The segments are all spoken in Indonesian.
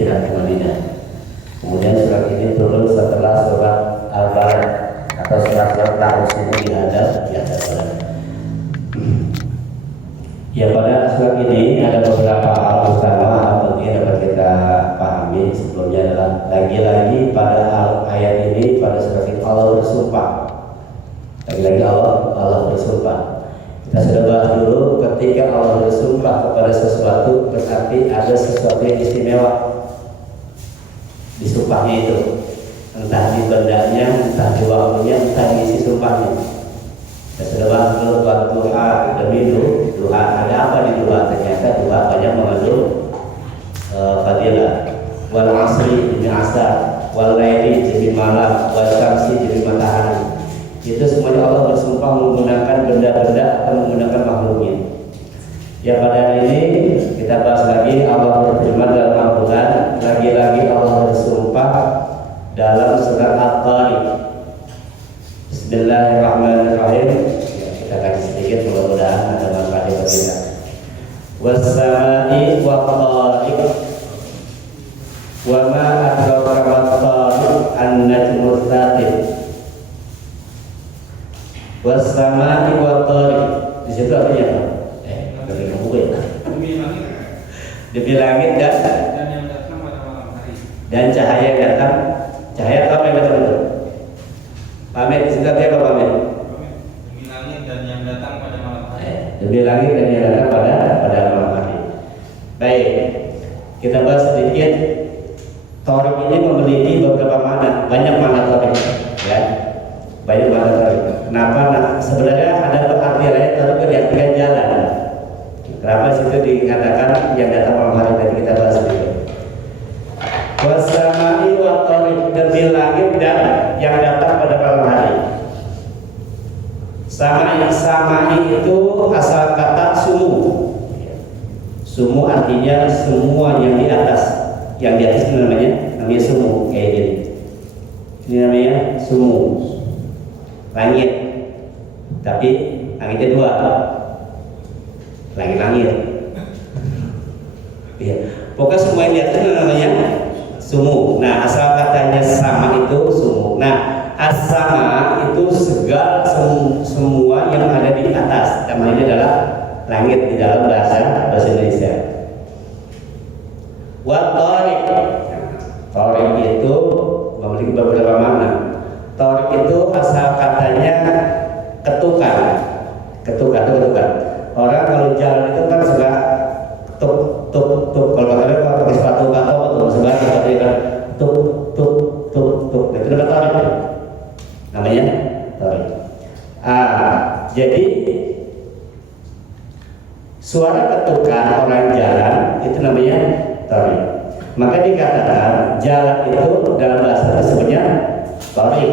hijrah ke Madinah. Kemudian surat ini turun setelah surat Al-Balad atau surat-surat Ta'us ini dihadap di atas surat. Ya, pada surat ini ada beberapa hal utama yang penting dapat kita pahami. Sebelumnya adalah lagi-lagi pada ayat ini, pada surat ini Allah bersumpah. Lagi-lagi Allah bersumpah. Kita sudah bahas dulu, ketika Allah bersumpah kepada sesuatu berarti ada sesuatu yang istimewa di sumpahnya itu, entah di bendanya, entah di waktunya, entah di isi sumpahnya. Kita sudah bahas dulu duha demi duha, ada apa di duha? Ternyata duha banyak mengandung fadilah. Wal asri demi asar, wal laili demi malam, wal syamsi demi matahari. Itu semuanya Allah bersumpah menggunakan benda-benda atau menggunakan makhluknya. Ya, pada hari ini kita bahas lagi Allah berfirman dalam Al-Quran. Lagi-lagi Allah bersumpah dalam surat At-Tariq. Bismillahirrahmanirrahim. Ya, kita kaji sedikit, mudah-mudahan ada manfaat bagi kita. Was-sama'i wat-tariq wa ma adraka wat-tariq an-najmu tsaqib. Was-sama'i wat-tariq. Di situ artinya apa? Demi langit dan yang datang pada malam hari. Dan cahaya yang datang. Cahaya apa yang datang itu? Pamit di situ apa pamit? Demi langit dan yang datang pada malam hari. Demi langit dan yang datang pada malam hari. Baik, kita bahas sedikit. Tariq ini memiliki beberapa makna, banyak makna tariq, ya. Banyak makna tariq. Kenapa? Nah, sebenarnya ada arti lain tariq diartikan jalan. Kenapa situ dikatakan yang datang malam hari tadi kita bahas itu. Wasama'i wa tariq, demi langit dan yang datang pada malam hari. Sama'i itu asal kata sumu. Sumu artinya semua yang di atas. Yang di atas itu namanya sumu, kayak gini. Ini namanya sumu. Langit. Tapi langitnya dua. Langit-langit. Ya. Pokoknya semua yang di atas itu namanya sumu. Nah, asal katanya sama itu sumu. Nah, as-sama itu segala semua yang ada di atas. Nama ini adalah langit di dalam bahasa Indonesia. Wa tariq. Tariq itu memiliki beberapa makna. Tariq itu asal katanya ketukan. Ketukan. Orang kalau jalan itu kan suka tuk. Kalau pakai sepatu atau sebagai seperti kan tuk. Itu namanya tariq. Namanya tariq. Jadi suara ketukan orang jalan itu namanya tariq. Maka dikatakan jalan itu dalam bahasa disebutnya tariq.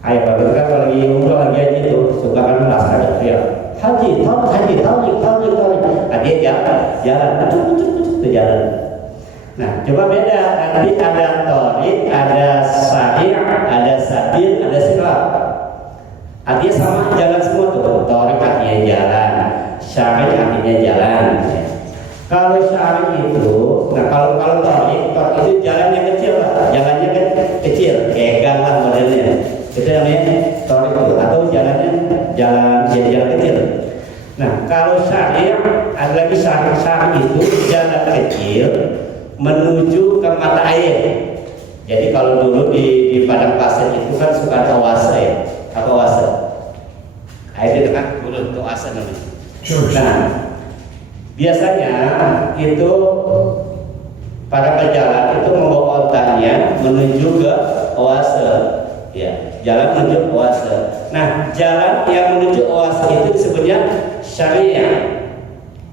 Ayo kalau kita lagi umroh lagi haji itu suka kan melaksanakan ya. Haji, tarik. Dia jalan, itu jalan. Nah, coba beda. Nanti ada tarik, ada sa'i, ada sabil, ada sirat. Artinya sama jalan semua tuh. Tarik artinya jalan, sa'i artinya jalan. Kalau sa'i itu, nah kalau tarik itu jalannya kecil lah, jalannya kan kecil, kayak gang lah modelnya. Itu namanya tarik atau jalan kecil. Nah, kalau syari' ada lagi syari' itu jalan kecil menuju ke mata air. Jadi kalau dulu di padang pasir itu kan suka ada oase ya, apa oase? Air itu kan dulu itu oase namanya. Nah, biasanya itu para pejalan itu membawa ontanya menuju ke oase. Ya, jalan menuju oase. Nah, jalan yang menuju oase itu disebutnya syariah.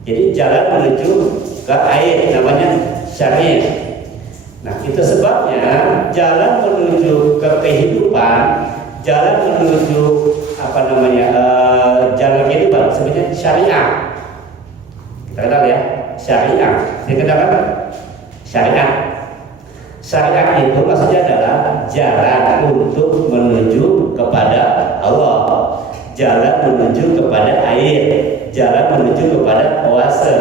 Jadi jalan menuju ke air namanya syariah. Nah, itu sebabnya jalan menuju ke kehidupan, jalan menuju jalan kehidupan disebutnya syariah. Kita kenal ya, syariah. Kita kenal syariah. Syariat itu maksudnya adalah jalan untuk menuju kepada Allah, jalan menuju kepada air, jalan menuju kepada oase.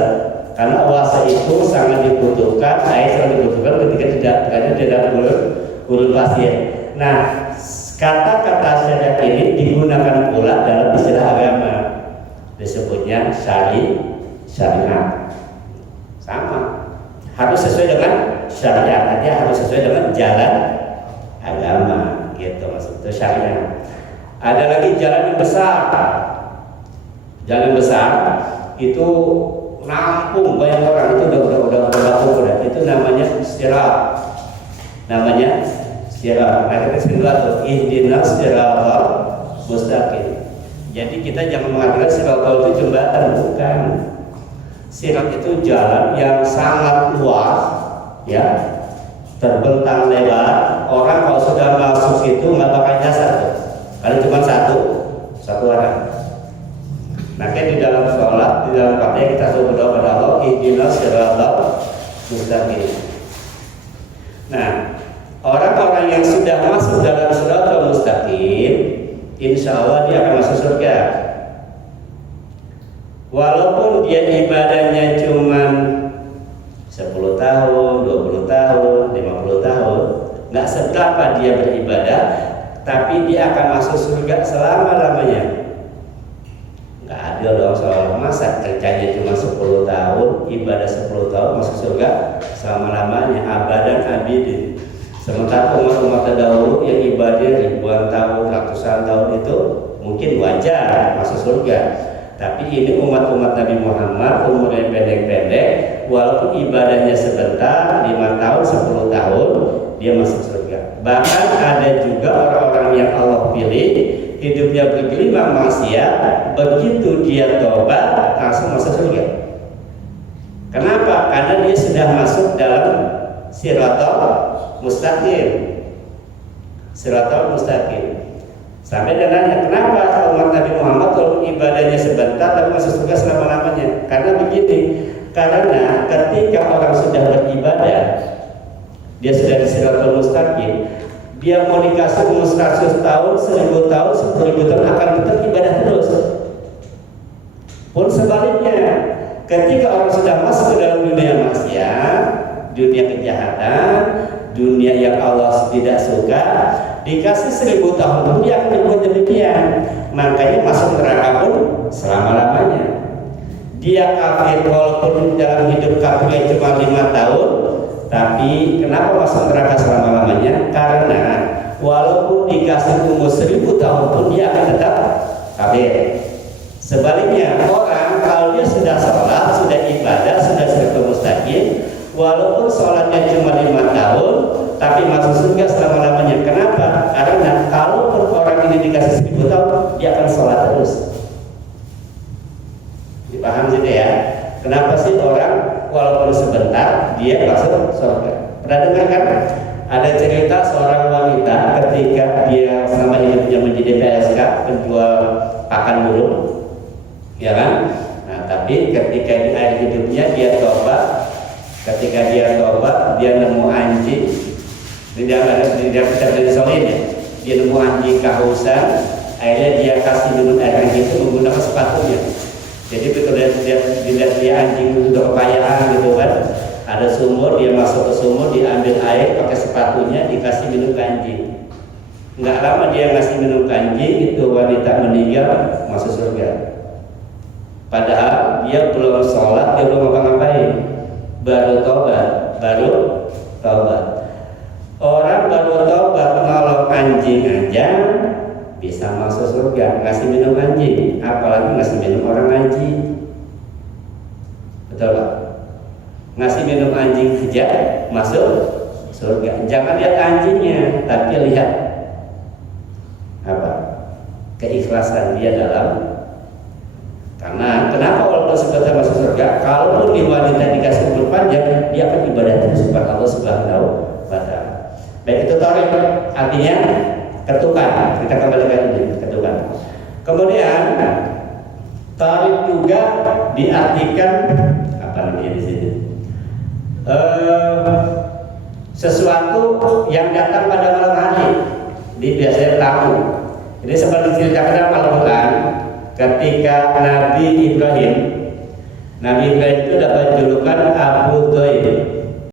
Karena oase itu sangat dibutuhkan dibutuhkan, air selalu dibutuhkan ketika tidak gurun pasir. Nah, kata-kata syarat ini digunakan pula dalam istilah agama, disebutnya syariat. Sama, harus sesuai dengan syariat, artinya harus sesuai dengan jalan agama, gitu maksud itu syariat. Ada lagi jalan yang besar. Jalan besar itu nampung banyak orang, itu udah itu namanya sirat. Namanya sirat. Nah, kita sebut tuh ihdinas siratal mustaqim. Jadi kita jangan mengatakan siratal itu jembatan, bukan. Sirat itu jalan yang sangat luas, ya, terbentang lebar. Orang kalau sudah masuk situ nggak bakal nyasar tuh, karena cuma satu orang. Nah, di dalam sholat, di dalam Fatihah kita selalu berdoa pada Allah, ihdinas siratal mustaqim. Nah, orang-orang yang sudah masuk dalam siratal mustaqim, insya Allah dia akan masuk surga. Walaupun dia ibadahnya cuma 10 tahun, 20 tahun, 50 tahun, nggak seberapa dia beribadah, tapi dia akan masuk surga selama-lamanya. Nggak ada dong soal masa kerjanya cuma 10 tahun, ibadah 10 tahun masuk surga selama-lamanya, abadan abidin. Sementara umat-umat terdahulu yang ibadah ribuan tahun, ratusan tahun itu mungkin wajar masuk surga. Tapi ini umat-umat Nabi Muhammad umurnya pendek-pendek, walaupun ibadahnya sebentar, 5 tahun, 10 tahun, dia masuk surga. Bahkan ada juga orang-orang yang Allah pilih, hidupnya bergelimang maksiat, begitu dia tobat, langsung masuk surga. Kenapa? Karena dia sudah masuk dalam siratal mustaqim. Siratal mustaqim. Sampai dia nanya, kenapa umat Nabi Muhammad walaupun ibadahnya sebentar tapi masuk surga selama-lamanya? Karena begini, karena ketika orang sudah beribadah, dia sudah di siratal mustaqim, dia mau dikasih umur 100 tahun, 1000 tahun, 10.000 tahun akan tetap ibadah terus. Pun sebaliknya, ketika orang sudah masuk ke dalam dunia maksiat, dunia kejahatan, dunia yang Allah tidak suka, dikasih 1000 tahun pun dia akan dibuat demikian. Makanya masuk neraka pun selama-lamanya. Dia kafir walaupun dalam hidup kafirnya cuma 5 tahun, tapi kenapa masuk neraka selama-lamanya? Karena walaupun dikasih umur 1000 tahun pun dia akan tetap kafir. Sebaliknya, orang kalau dia sudah sholat, sudah ibadah, sudah siratal mustaqim, walaupun sholatnya cuma 5 tahun, tapi masuk surga selama-lamanya. Kenapa? Karena kalau orang ini dikasih 1000 tahun, dia akan sholat terus. Dipaham sih ya? Kenapa sih orang walaupun sebentar dia masuk surga? Pernah dengar kan? Ada cerita seorang wanita ketika dia selama hidupnya menjadi PSK, penjual pakan burung, ya kan? Nah, tapi ketika di akhir hidupnya dia tobat. Ketika dia tobat, dia nemu anjing. Tidak dari solin ya. Dia nemu anjing kehausan. Akhirnya dia kasih minum air anjing itu menggunakan sepatunya. Jadi betul dia anjing itu sudah kekayaan gitu kan. Ada sumur, dia masuk ke sumur, dia ambil air pakai sepatunya, dikasih minum ke anjing. Nggak lama dia ngasih minum ke anjing, itu wanita meninggal masuk surga. Padahal dia belum sholat, dia belum ngapa-ngapain. Baru tobat. Orang baru tobat nolong anjing aja bisa masuk surga, ngasih minum anjing, apalagi ngasih minum orang anjing. Betul Pak? Ngasih minum anjing aja masuk surga. Jangan lihat anjingnya, tapi lihat apa? Keikhlasan dia dalam. Karena kenapa walaupun sebentar masuk surga, kalaupun di wanita dikasih umur panjang, dia akan ibadah terus kepada Allah Subhanahu wa Ta'ala. Baik, itu tarik artinya ketukan. Kita kembalikan ini ketukan. Kemudian tarik juga diartikan apa namanya di sini? Sesuatu yang datang pada malam hari. Di biasanya tamu. Jadi seperti diceritakan dalam Al-Quran. Ketika Nabi Ibrahim itu dapat julukan Abu